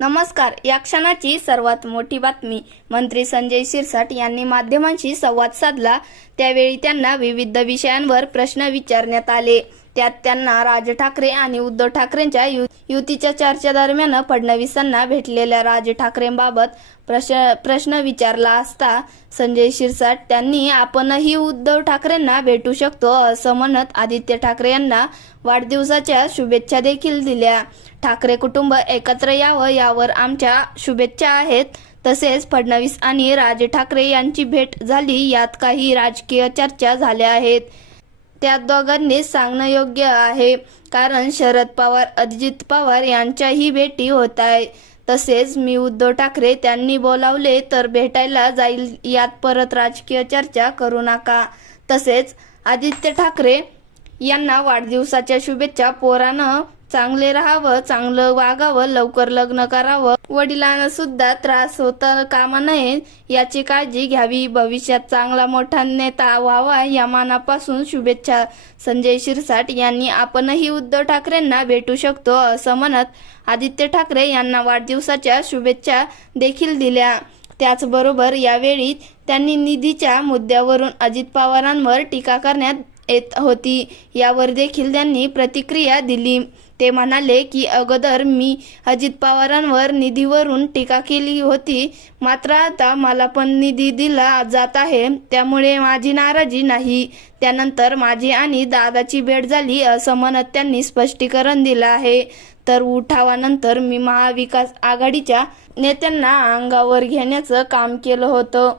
नमस्कार. या क्षणाची सर्वात मोठी बातमी मंत्री संजय शिरसाट यांनी माध्यमांशी संवाद साधला. त्यावेळी त्यांना विविध विषयांवर प्रश्न विचारण्यात आले. त्यात त्यांना राज ठाकरे आणि उद्धव ठाकरेंच्या यु- युतीच्या चर्चेदरम्यान फडणवीसांना भेटलेल्या राज ठाकरेंबाबत प्रश्न प्रश्न विचारला असता संजय शिरसाट त्यांनी आपणही उद्धव ठाकरेंना भेटू शकतो असं म्हणत आदित्य ठाकरे यांना वाढदिवसाच्या शुभेच्छा देखील दिल्या. ठाकरे कुटुंब एकत्र यावं यावर आमच्या शुभेच्छा आहेत. तसेच फडणवीस आणि राज ठाकरे यांची भेट झाली यात काही राजकीय चर्चा झाल्या आहेत. त्या दोघांनी सांगणं योग्य आहे. कारण शरद पवार अजित पवार यांच्याही भेटी होत आहे. तसेच मी उद्धव ठाकरे त्यांनी बोलावले तर भेटायला जाईल. यात परत राजकीय चर्चा करू नका. तसेच आदित्य ठाकरे यांना वाढदिवसाच्या शुभेच्छा पोरानं चांगले राहावं चांगलं वागावं लवकर लग्न करावं. वडिलांना सुद्धा त्रास होता कामा नये याची काळजी घ्यावी. भविष्यात चांगला मोठा नेता व्हावा या मानापासून शुभेच्छा. संजय शिरसाट यांनी आपणही उद्धव ठाकरेंना भेटू शकतो असं म्हणत आदित्य ठाकरे यांना वाढदिवसाच्या शुभेच्छा देखील दिल्या. त्याचबरोबर यावेळी त्यांनी निधीच्या मुद्द्यावरून अजित पवारांवर टीका करण्यात येत होती. यावर देखील त्यांनी प्रतिक्रिया दिली. ते म्हणाले की अगोदर मी अजित पवारांवर निधीवरून टीका केली होती. मात्र आता मला पण निधी दिला जात आहे. त्यामुळे माझी नाराजी नाही. त्यानंतर माझी आणि दादाची भेट झाली असं म्हणत त्यांनी स्पष्टीकरण दिलं आहे. तर उठावानंतर मी महाविकास आघाडीच्या नेत्यांना अंगावर घेण्याचं काम केलं होतं.